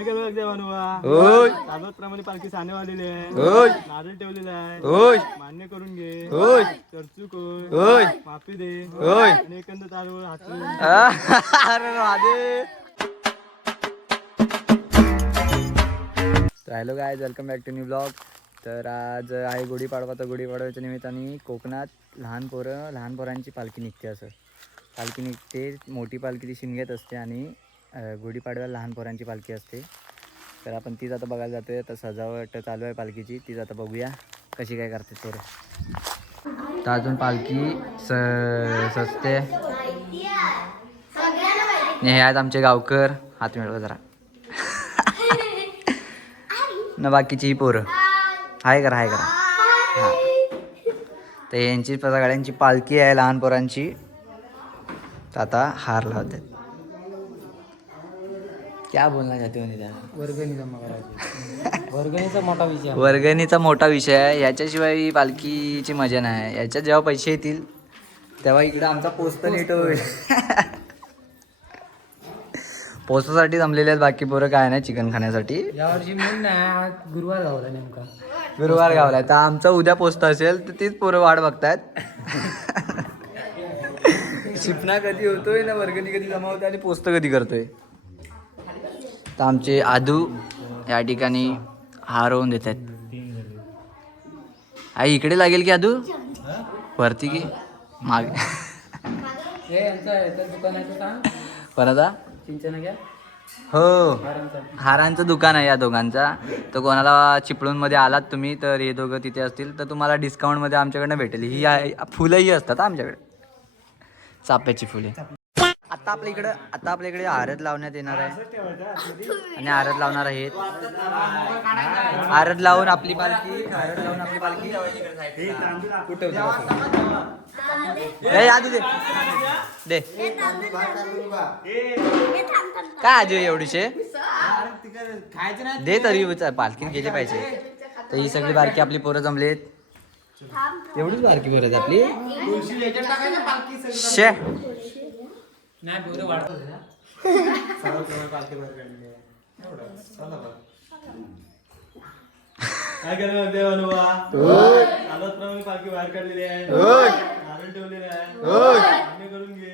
काय केलं अगदी बनवा होय कागदप्रमाणे पालखी साने वाढलेली आहे होय नारळ ठेवलेला आहे होय मान्य करून घे होय चर्चूक होय माफी दे होय आणि एकंदर तारवर हात अरे राधे. तर hello guys, welcome back to new blog. तर आज आहे गुढीपाडवा. तर गुढीपाडव्याच्या निमित्ताने कोकणात लहान पोरांची पालखी निघते. असं पालखी निघते, मोठी पालखी ती शिमग्यात असते आणि गुढीपाडव्याला लहान पोरांची पालखी असते. तर आपण तीच आता बघायला जातो आहे. तर सजावट चालू आहे पालखीची, तीच आता बघूया कशी काय करते पोरं. तर अजून पालखी सजते. हे आहेत आमचे गावकर, हात मिळवा जरा न बाकीची ही पोरं हाय करा हां. तर यांची सगळ्यांची पालखी आहे लहान पोरांची. तर आता हार लावतात. क्या बोलना चाहते हो निदान? वर्गणीचा मोठा विषय आहे. याच्याशिवाय ही पालखीची मजा नाही. याच्यात जेव्हा पैसे येतील तेव्हा इकडं आमचा पोस्ट नीट होईल. पोस्टसाठी जमलेले आहेत बाकी पोरं, काय नाही चिकन खाण्यासाठी. यावर्षी म्हणून नाही, गुरुवार गावला नेमका. गुरुवार गावलाय तर आमचा उद्या पोस्ट असेल तर तीच पोरं वाट बघतायत. शिपना कधी होतोय ना, वर्गणी कधी जमा होते आणि पोस्ट कधी करतोय. तर आमचे आदू या ठिकाणी हारवून देत आहेत. आई इकडे लागेल की आदू, वरती की मागे. हे यांचं दुकानाचं सांग कोणाचा? सिंचन घ्या. हो, हारांचं दुकान आहे या दोघांचा. तर कोणाला चिपळूणमध्ये आलात तुम्ही तर हे दोघं तिथे असतील तर तुम्हाला डिस्काउंटमध्ये आमच्याकडनं भेटेल. ही आहे, फुलंही असतात आमच्याकडे, चाफ्याची फुले. आता आपल्या इकडे आरत लावण्यात येणार आहे आणि आरत लावणार आहेत. आरत लावून आपली पालखी कुठे दे काय आजू एवढीशे दे तरी पालखीत गेली पाहिजे. तर ही सगळी बारकी आपली पोरं जमलेत. एवढीच बारकी पोरं आहेत आपली. शे नाही बोर वाढतो. काय केलं अगदी बनवा कागदप्रमाणे पालखी बाहेर काढलेली आहे नारळ ठेवलेले आहे मान्य करून घे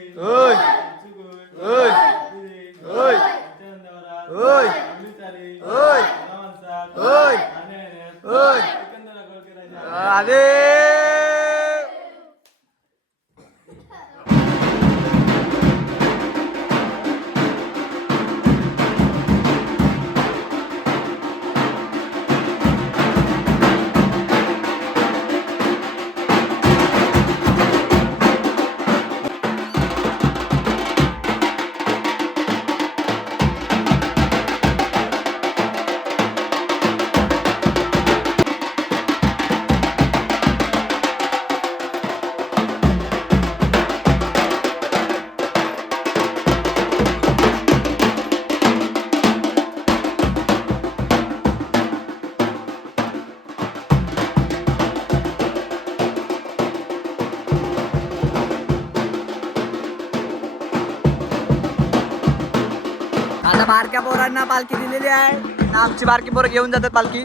आता बारक्या पोरांना पालखी दिलेली आहे. आमची बारकी पोरं घेऊन जातात पालखी.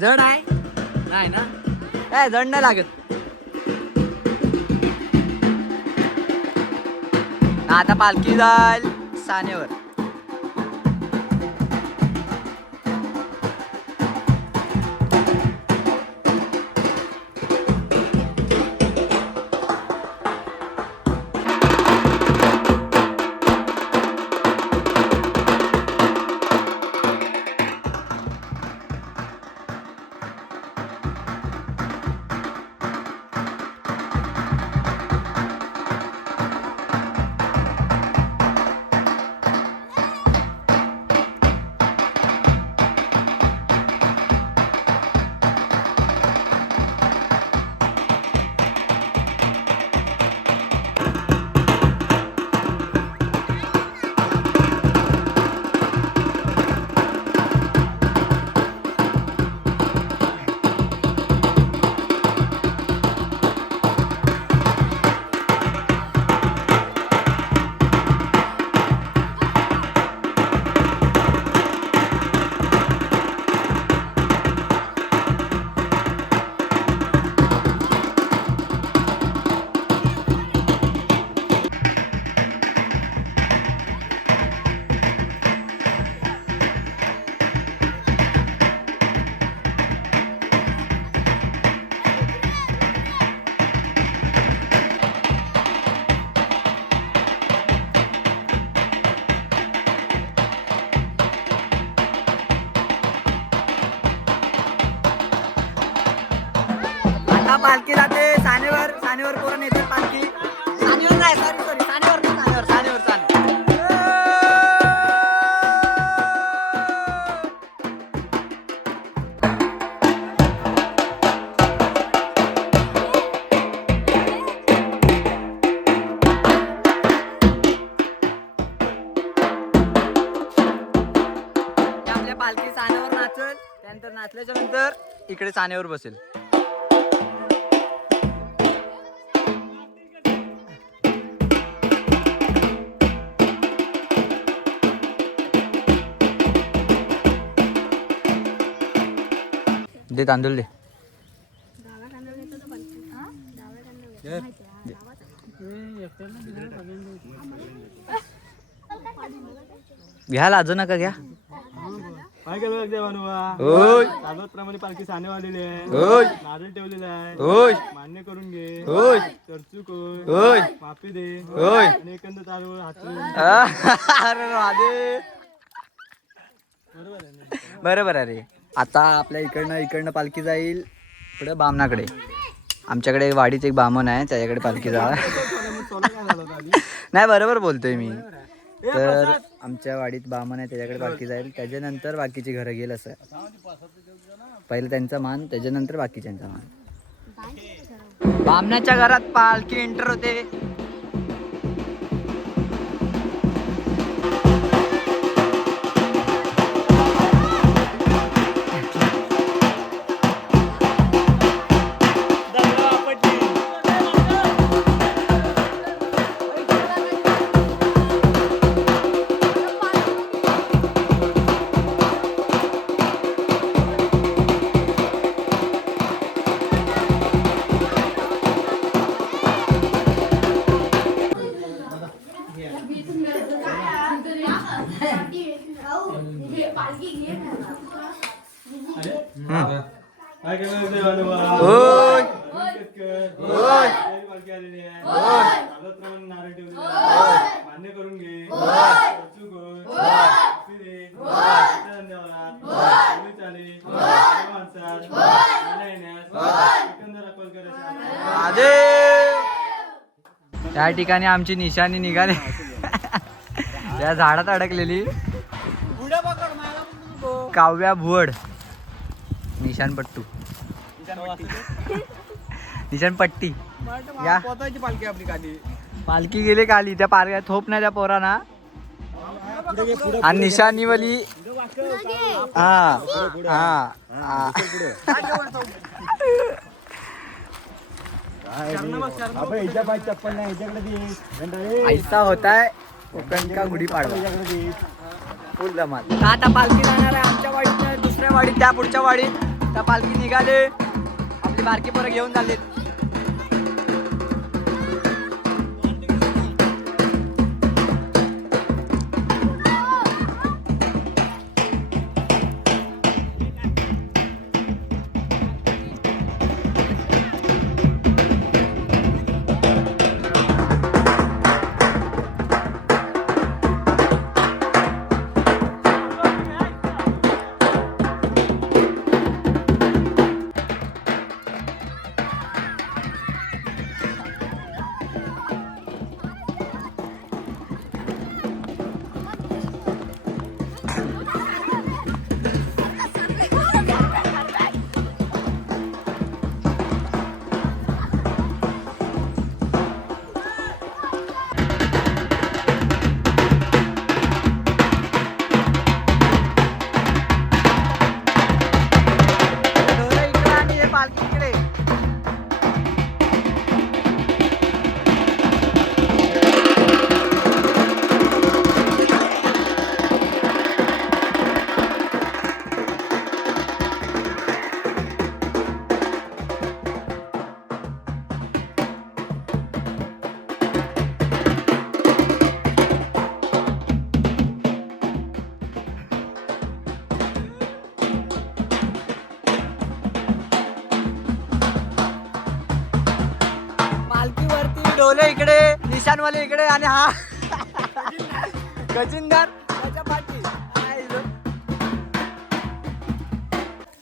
जड आहे नाही ना, काय जड नाही लागत. आता पालखी जाईल सानेवर. आता पालखी जाते सानेवर पोरं येते पालखी. सानेवर नाही, सॉरी सानेवर नाही, सानेवर. आपल्या पालखी सानेवर नाचल, त्यानंतर नाचल्याच्या नंतर इकडे सानेवर बसेल. दे तांदूळ दे. घ्या लाजू नका घ्या. काय केलं देवानुवा? होय चालवतप्रमाणे पालखी साने वाढलेली आहे. होय नारळ ठेवलेला आहे. होय मान्य करून घे. होय चर्चूक होय माफी दे. होय. आणि एकंदर चालू हातून अरे राधे. बरोबर आहे रे. आता आपल्या इकडनं पालखी जाईल पुढे बामणाकडे. आमच्याकडे वाडीत एक बामण आहे, त्याच्याकडे पालखी जा. नाही बरोबर बोलतोय मी. तर आमच्या वाडीत बामण आहे, त्याच्याकडे पालखी जाईल. त्याच्यानंतर बाकीची घरं गेल. असं पहिलं त्यांचा मान, त्याच्यानंतर बाकीच्यांचा मान. बामणाच्या घरात पालखी एंटर होते. काय केलं देवानुवा? होय होय. पालखी आलेली आहे. चालवतप्रमाणे नारळ ठेवलेला आहे. मान्य करून घे. चर्चूक माफी दे. धन्यवाद. तुम्ही चालेल. माणसात एकंदर अक्कल करायचं. त्या ठिकाणी आमची निशाणी निघाली. त्या झाडात अडकलेली काव्या भुवड. निशाणपट्टू निशाणपट्टी या. पालखी आपली खाली पालखी गेली खाली. त्या पारख्या थोप नाही त्या पोरांना. आणि निशाणीवाली हा चप्पल नाही ह्याच्याकडे. ऐसा होताय कोकण का गुढीपाडवा फुल धमाल. आता पालखी जाणार आहे आमच्या वाडीत, दुसऱ्या वाडीत, त्या पुढच्या वाडीत. त्या पालखी निघाले. आपली बारकी पोरं घेऊन चालले. डोले इकडे, निशाणवाले इकडे आणि हा गजिंदर त्याच्या पाठी.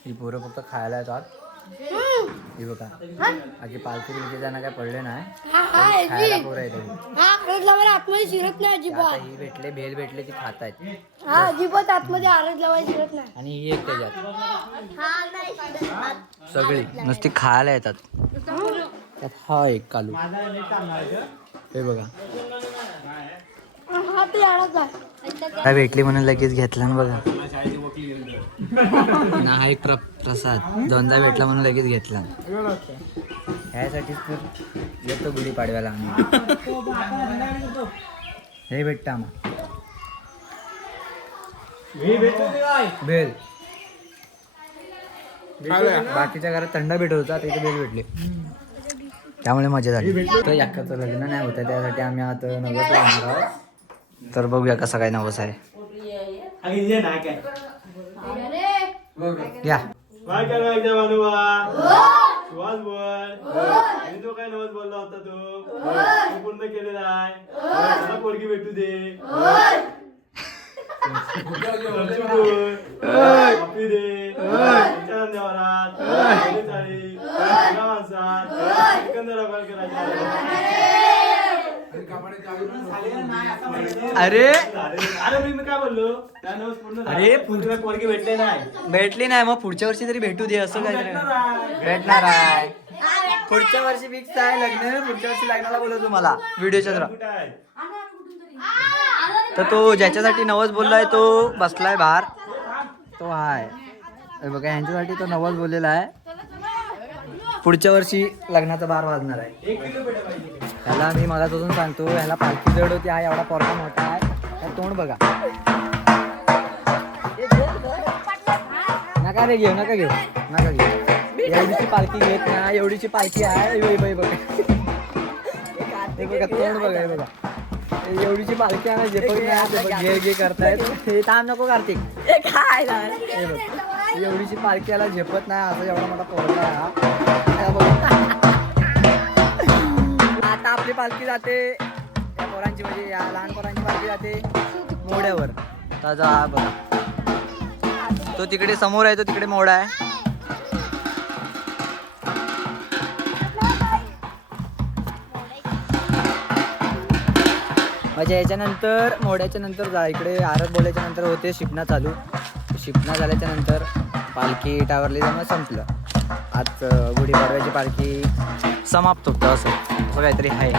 ही पोरं फक्त खायला येतात. हे बघा आधी पालखी बिलखी जाणं काय पडले नाही हा खायला पोरं आहेत आतमध्ये शिरत नाही आता अजिबात. ही भेटले भेल भेटले ती खात आहेत हा अजिबात आतमध्ये आरच लावायला शिरत नाही. आणि ही एक त्याच्यात सगळी नुसती खायला येतात त्यात हा एक कालू हे बघा हा ते आडच आहे. काय भेटली म्हणून लगेच घेतला ना बघा ना हा एक प्रसाद दोनदा भेटला म्हणून लगेच घेतला ह्यासाठीच तर येतो गुढीपाडव्याला आम्ही हे भेटतं आम्हाला बेल बाकीच्या घरात थंड भेटत होता तिथे बेल भेटले त्यामुळे मजा झाली तर याकाचं लग्न नाही होतं त्यासाठी आम्ही आता नवस लावणार आहोत तर बघूया कसं काय नवस आहे घ्या काय करायचं मानवा सुवास बोल आणि तो काय नवस बोलला होता तो पूर्ण केलेला आहे मला पोरगी भेटू दे कॉफी दे देवारात माणसात एकंदर आपण करायचं अरे अरे मी काय बोललो त्या नवस पूर्ण अरे पुढच्या पोरगी भेटले नाही भेटली नाही मग पुढच्या वर्षी तरी भेटू दे असं काय भेटणार आहे पुढच्या वर्षी फिक्स आहे लग्न पुढच्या वर्षी लग्नाला बोलवतो तुम्हाला व्हिडिओच्या द्वारा कुठं आहे तर तो ज्याच्यासाठी नवस बोललाय तो बसलाय बाहेर तो हाय हे बघा यांच्यासाठी तो नवस बोललेला आहे पुढच्या वर्षी लग्नाचा बार वाजणार आहे ह्याला मी मगापासून सांगतो ह्याला पालखी जड होती हा एवढा पोरगा मोठा आहे ह्या तोंड बघा नका रे घेऊ नका घेऊ नका घेऊ एवढीची पालखी घेत ना एवढीची पालखी आहे बघा हे बघा तोंड बघा हे बघा एवढीची पालखी आहे घे घे करतायत हे थांब नको कार्तिक हे बघ एवढीची पालखी याला झेपत नाही असं एवढा मोठा पोरगा आहे हा बघ. आता आपली पालखी जाते या पोरांची म्हणजे या लहान पोरांची पालखी जाते मोड्यावर ताजा हा बघा तो तिकडे समोर आहे तो तिकडे मोडा आहे म्हणजे याच्यानंतर मोड्याच्या नंतर जा इकडे आरत बोलायच्या नंतर होते शिपणा चालू शिपणा झाल्याच्या नंतर पालखी टावरली जाणं संपलं आज गुढीपाडव्याची पालखी समाप्त होतं असं काहीतरी आहे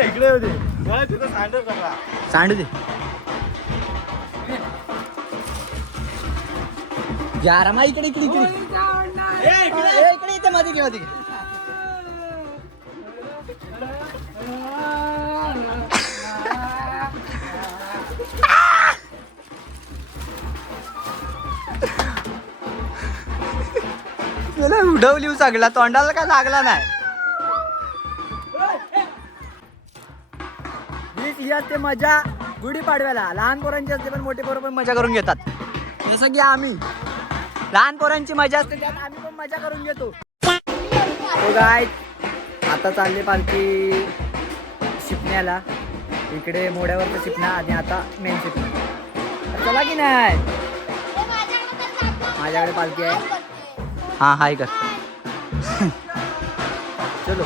इकडे होते मला तिथं सांडच सगळा सांडू दे यारमा इकडे इकडे इकडे इकडे इथे मध्ये घे मध्ये घे उडवली सगळा तोंडाला काय लागला नाही ही असते मजा गुढीपाडव्याला लहान पोरांची असते पण मोठे पोरं पण मजा करून घेतात जसं की आम्ही लहान पोरांची मजा असते त्यात आम्ही पण मजा करून घेतो. तो गाय आता चालली पालखी शिपण्याला. इकडे मोड्यावरचा शिपणा आणि आता मेन शिपणा. चला की नाही माझ्याकडे पालखी आहे. हा हाय कर. चलो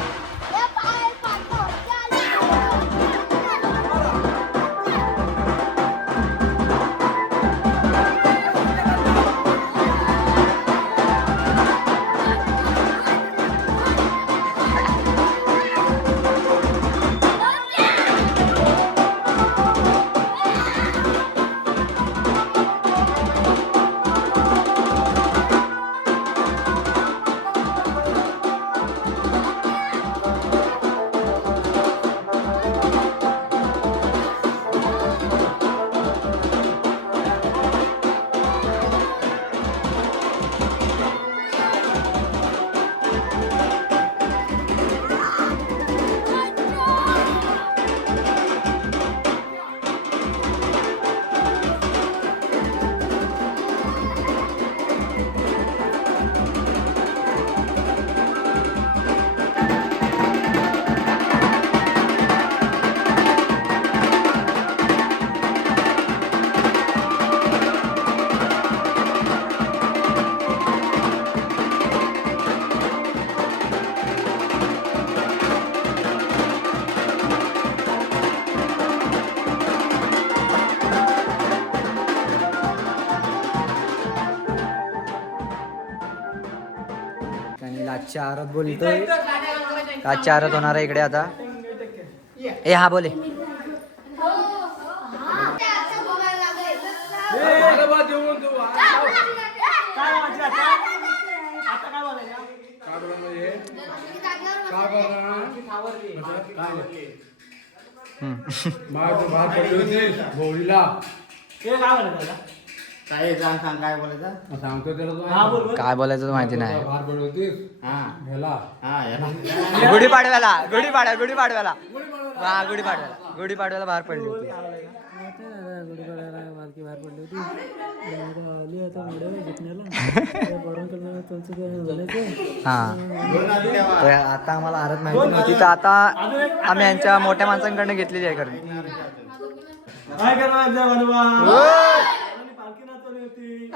आणि लाजच्या आहारात बोलतोय. लाजच्या आहारात होणार आहे इकडे आता. ए हा बोले. काय सांग काय बोलायचं सांगतो त्याला काय बोलायचं माहिती नाही. भार पडवतीस ह्याला गुढीपाडव्याला गुढीपाडव्याला हा गुढीपाडव्याला बाहेर पडली होती. हा तर आता आम्हाला आरत माहिती नव्हती तर आता आम्ही यांच्या मोठ्या माणसांकडनं घेतलेली आहे करून. काय करणार पालखी नाचवली होती.